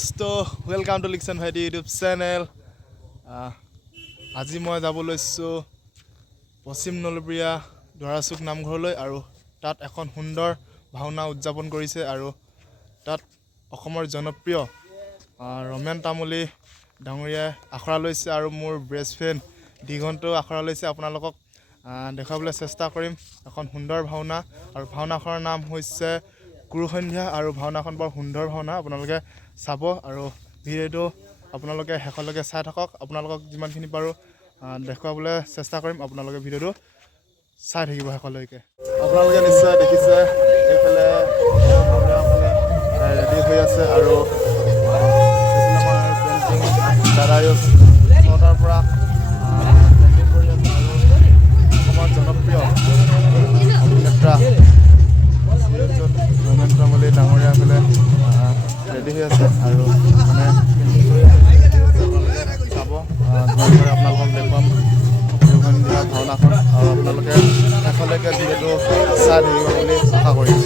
दोस्तों welcome to लिक्सन भाइटी YouTube channel. আজি মই যাব লৈছোঁ পশ্চিম নলবৰীয়া দৰাচুক নামঘৰলৈ আৰু তাত এখন সুন্দৰ ভাওনা উদযাপন কৰিছে আৰু তাত অসমৰ জনপ্ৰিয় ৰমেন তামুলি ডাঙৰীয়াই আখৰা লৈছে আৰু মোৰ বেষ্ট ফ্ৰেণ্ড দিগন্তও আখৰা লৈছে। আপোনালোকক দেখাবলৈ চেষ্টা কৰিম এখন সুন্দৰ ভাওনা আৰু ভাওনাখনৰ নাম হৈছে কুৰু xondhya আৰু ভাওনাখন বৰ সুন্দৰ ভাওনা। আপোনালোকে চাব আৰু ভিডিঅ'টো আপোনালোকে শেষলৈকে চাই থাকক। আপোনালোকক যিমানখিনি পাৰোঁ দেখুৱাবলৈ চেষ্টা কৰিম, আপোনালোকে ভিডিঅ'টো চাই থাকিব শেষলৈকে। আপোনালোকে নিশ্চয় দেখিছে এইফালে ৰেডি হৈ আছে আৰু আমাৰ পেইণ্টিং দাদায়ো চৰকাৰৰ পৰা পেইণ্টিং কৰি আছে আৰু অসমৰ জনপ্ৰিয় অভিনেতা ৰমেন তামুলি ডাঙৰীয়া ফালে ৰেডি হৈ আছে আৰু মানে চাব আপোনালোকক দেখুৱাম কুৰু xondhya ভাওনাখন আৰু আপোনালোকে শেষলৈকে ভিডিঅ'টো চাই থাকিব বুলি আশা কৰিম।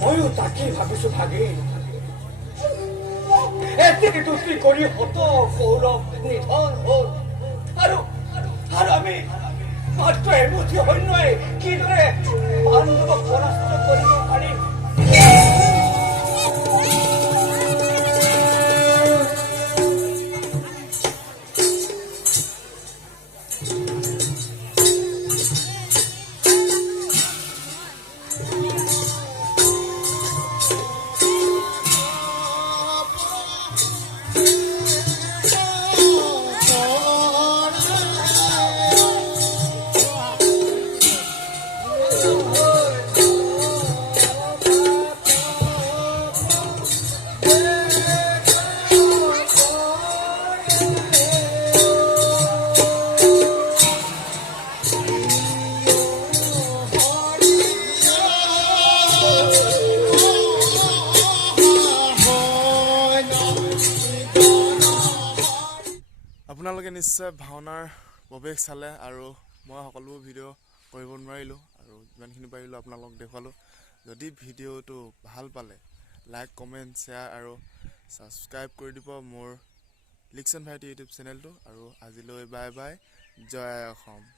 ময়ো তাকেই ভাবিছো ভাগি এতিকে দুটি কৰি হত গৌৰৱ নিধন হ'ল আৰু আমি মাত্ৰ এমুঠি সৈন্যই কিদৰে পাণ্ডৱক পৰাস্ত কৰিব পাৰিম আপোনালোকে নিশ্চয় ভাওনাৰ প্ৰৱেশ চালে আৰু মই সকলোবোৰ ভিডিঅ' কৰিব নোৱাৰিলোঁ আৰু যিমানখিনি পাৰিলোঁ আপোনালোকক দেখুৱালোঁ যদি ভিডিঅ'টো ভাল পালে লাইক কমেণ্ট শ্বেয়াৰ আৰু ছাবস্ক্ৰাইব কৰি দিব মোৰ লিকচন ভাইটি ইউটিউব চেনেলটো আৰু আজিলৈ বাই বাই জয় অসম।